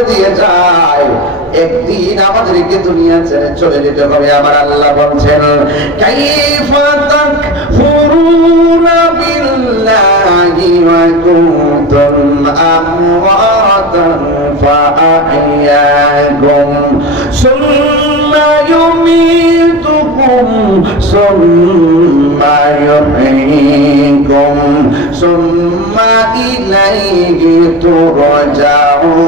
করে দিয়ে যায়, একদিন আমাদেরকে দুনিয়া ছেড়ে চলে যেতে হবে। আমার আল্লাহ বলছেন কাইফা তাকফুরুনা বিল্লাহি ওয়া কুনতুম আমওয়াতান ফাআহইয়াকুম সুম্মা ইউমীতুকুম সুম্মা ইউহয়ীকুম সুম্মা ইলাইহি তুরজাউন।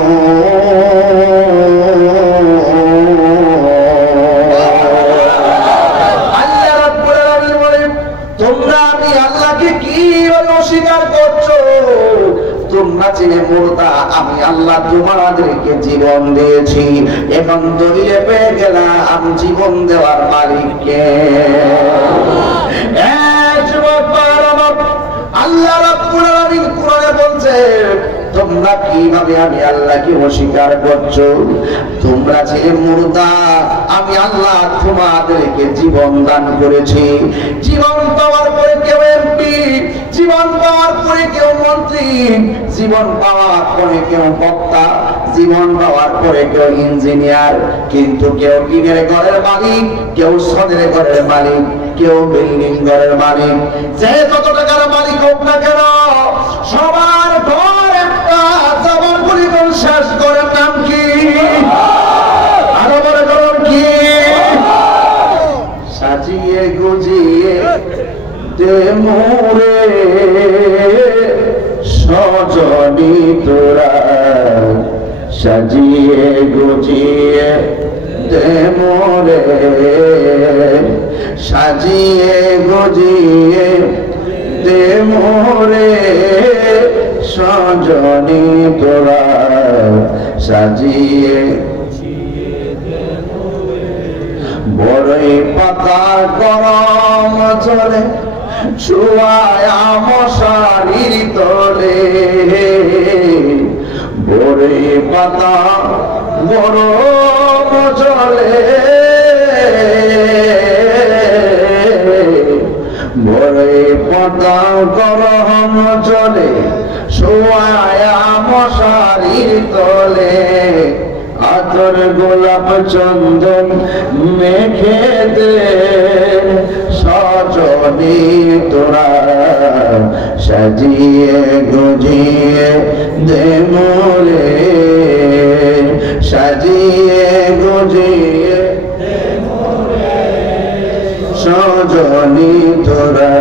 অস্বীকার করছো, তোমরা চিনে মুর্দা, আমি আল্লাহ তোমাদেরকে জীবন দিয়েছি, এখন দলিলে পেয়ে গেলাম জীবন দেওয়ার মালিককে। আল্লাহ রাব্বুল আলামিন কোরআনে বলছে তোমরা কিভাবে আমি আল্লাহকে অস্বীকার করছো? তোমরা ছিলে মুর্দা, আমি আল্লাহ তোমাদেরকে জীবন দান করেছি। জীবন পাওয়ার পরে কেউ এমপি, জীবন পাওয়ার পরে কেউ মন্ত্রী, জীবন পাওয়ার পরে কেউ বক্তা, জীবন পাওয়ার পরে কেউ ইঞ্জিনিয়ার, কিন্তু কেউ টিনের ঘরের মালিক, কেউ সদের ঘরের মালিক, কেউ বিল্ডিং ঘরের মালিক। যে যত টাকার মালিক হোক না কেন, সবার ঘর একটা, জবান বলি কোন শেষ ঘরের নাম কি? আরো বড় ঘর কি? সাজিয়ে গুজিয়ে দে মোরে সজনি তোরা, সাজিয়ে গুজিয়ে দে মোরে, সাজিয়ে গুজিয়ে দে মোরে সজনি তোরা, সাজিয়ে বড়ই পাতা গরম চলে শুয়ায়া মশারির তলে, বড়ই পাতা গরম চলে, বড়ই পাতা গরম চলে শুয়ায়া মশারির তলে, আতর গোলাপ চন্দন মেখে দে সজনি তোরা, সাজিয়ে গুজিয়ে দে মোরে, সাজিয়ে গুজিয়ে দে মোরে সজনি তোরা,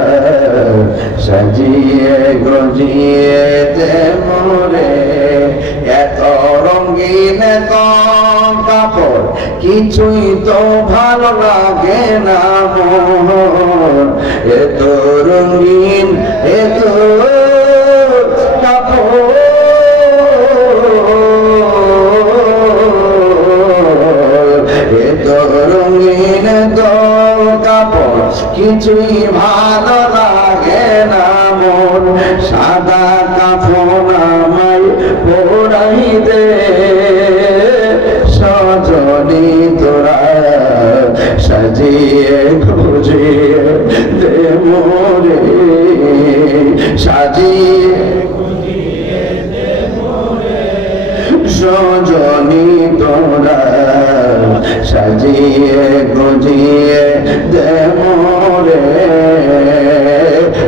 সাজিয়ে গুজিয়ে দে মোরে। এত রঙিন এত কাপড় কিছুই তো ভালো লাগে না মোর, এত রঙিন এত কাপড়, এত রঙিন এত কাপড় কিছুই ভালো লাগে না মোর, সাদা কাফন আমায় পরাই দে সজনি তোরা, সাজিয়ে গুজিয়ে দে মোরে, সাজিয়ে গুজিয়ে দে মোরে সজনি তোরা, সাজিয়ে গুজিয়ে দে মোরে।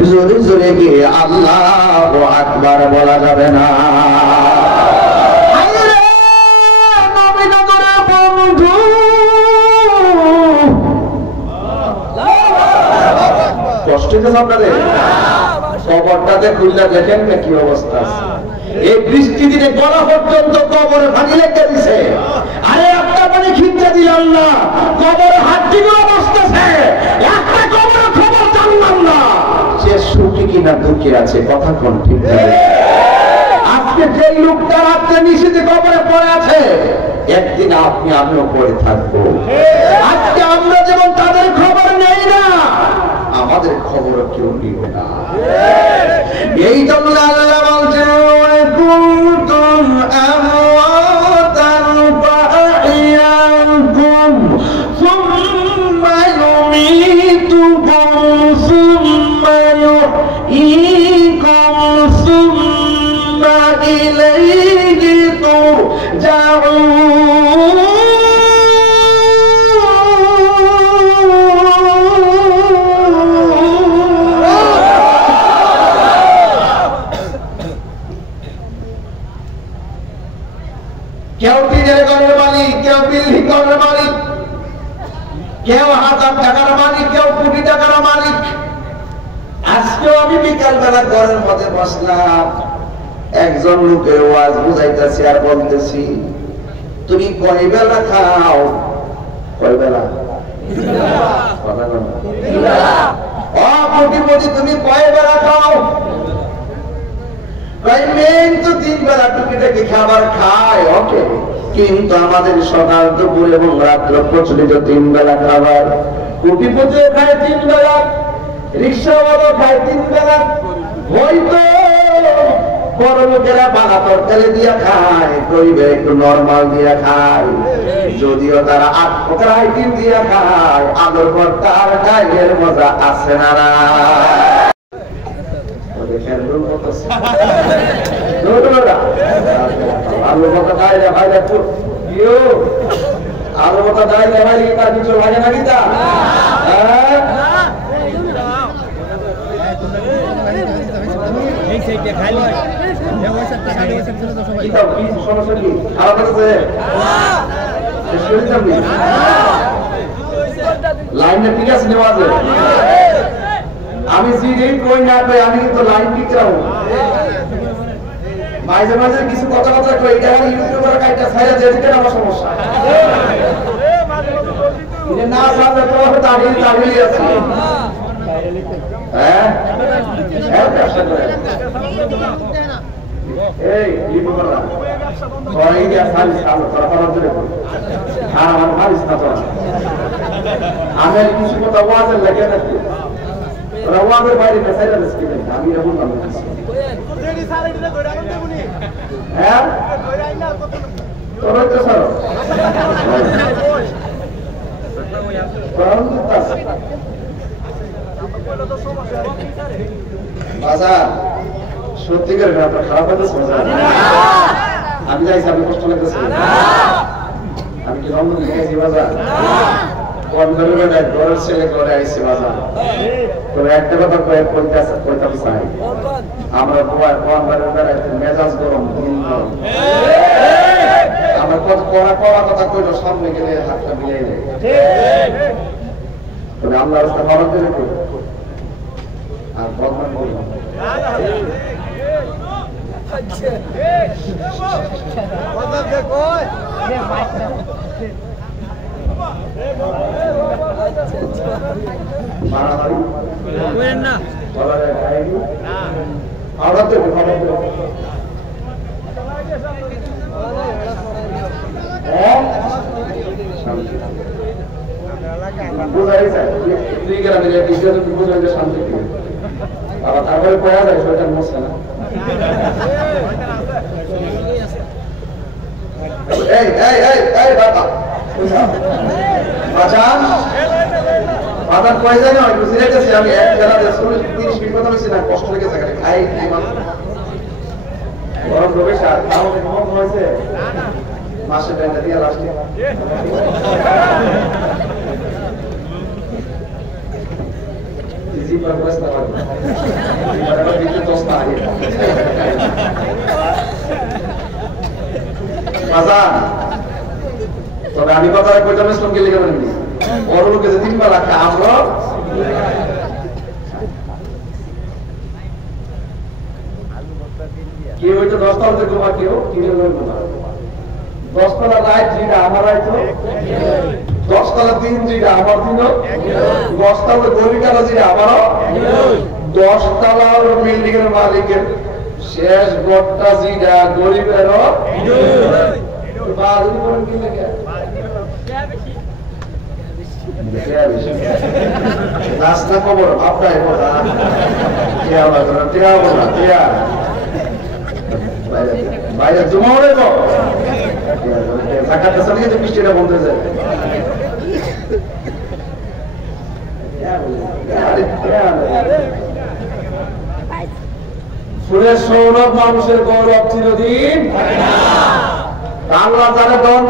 জোরে জোরে গিয়ে আল্লাহু আকবার বলা যাবে না? কষ্ট হচ্ছে আপনাদের? কবরটাতে খুললে দেখেন না কি অবস্থা আছে। এই বৃষ্টি দিনে গলা পর্যন্ত কবরে পানি লেগে দিছে, আরে একটা পানি খিঁচে দিলাম না, কবরে হাড্ডিগুলো বসতেছে, একটা কবরে খবর জানলাম না সে সুখী কিনা দুঃখী আছে। কথা কোন ঠিক না? আজকে যে লোকটা রাত্রে নিশীথে কবরে পড়ে আছে, একদিন আপনি আমিও পড়ে থাকবো। আজকে আমরা যেমন তাদের খবর নেই না, আমাদের খবর কেউ নিবে না। এই জন্য আল্লাহ বলছেন কুনতুম আমওয়াতান ফাআহইয়াকুম সুম্মা ইউমীতুকুম সুম্মা ইউহয়ীকুম সুম্মা ইলাইহি তুরজাউন। কেউ টিনের ঘরের মালিক, কেউ বিল্ডিং ঘরের মালিক, কেউ 1000 টাকার মালিক, কেউ কোটি টাকার মালিক। আজকেও আমি বিকাল বেলা ঘরের মধ্যে বসলাম, একজন লোকের ওয়াজ বুঝাইতেছি আর বলতেছি, তুমি কয় বেলা খাও? কয় বেলা? কোটিপতি তুমি কয় বেলা খাও? মেন তো 3 বেলা টুকিটাকি খাবার খায়, ওকে, কিন্তু আমাদের সকাল দুপুর এবং রাত্র প্রচলিত 3 বেলা খাবার। কোটিপতিও খায় 3 বেলা, রিক্সাওয়ালাও খায় 3 বেলা। হয়তো বড় লোকেরা বালা তরকারি দিয়া খায়, গরিবের একটু নরমাল দিয়া খায়, যদিও তারা 8 প্রকার আইটেম দিয়া খায়। আলুর ভর্তা আর ডাইলের মজা আছে না? আলু ভর্তা ডাইলে ভাই দেখো, আলু ভর্তা ডাইলে ভাই তার কিছু লাগে না কিতা? লাইনে ঠিক আছে নেওয়াজে, আমি জিডি কই না কই আমি কিন্তু লাইন ঠিক রাখবো। মাঝে মাঝে কিছু কথা কই, এটা ইউটিউবার কাইটা ছাইরা যেতে আমার সমস্যা। এটা না সামনে তো তাড়িয়ে আছে। হ্যাঁ হ্যাঁ, ব্যবসা করে এই ইউটিউবার সবাই দিয়া সার্ভিস কালো করা করার জন্য আর আমার সার্ভিস না তো আমি কিছু কথা ওয়াজের লাগে না, ওরা ওয়াজের বাইরে মেসাইরা দিচ্ছি, আমি এরকম না হ্যাঁ তোরা তো স্যার বাজার সত্যি করে আপনার খারাপ হতেছে? আমি যাইছি, আপনি কষ্ট লাগতেছে? আমি কি রঙ গেছি বাজার? ঘরের ছেলে করে আইসি বাজার। তবে একটা কথা কইতে চাই, আমরা মেজাজ গরম, দিন গরম। আমার কড়া কথা কইল, সামনে গেলে হাতটা মিলাই দেয়। তবে আমরা রাস্তা ভালো করে করি আর বদনাম করি না। তারপরে পয়া যায় শরীরটা মশলা না। বাজার কয় যায় না, আমি 1 বেলা 30 মিনিট কথা বলছি না, কষ্ট লেগেছে খাই গরম প্রবেশ আর হয়েছে মাসের টাইমটা দিয়ে লাস্টে তবে আমি কথা কইতাম ইসলামকে লিখে বলেনি, বড় লোকে যে 3 বেলা খায়, আমরা কেউ হয়তো 10 তলাতে ঘুমা, কেউ কিনে ঘুমা না। 10 তলা রাইট যেটা আমার রাইট, 10 তলা দিন যেটা আমার দিন, 10 তলা গরিকারা যেটা আমারও, 10 তলার বিল্ডিং এর মালিকের শেষ গড়টা যেটা গরিবেরও। রাস্তা খবর আপনার বাইরে জমা উড়ে জাকাতটা চালিয়ে তো বৃষ্টিটা বলতে যায়। ফুলের সৌরভ মানুষের গৌরব চিরদিন। আল্লাহ যারা দন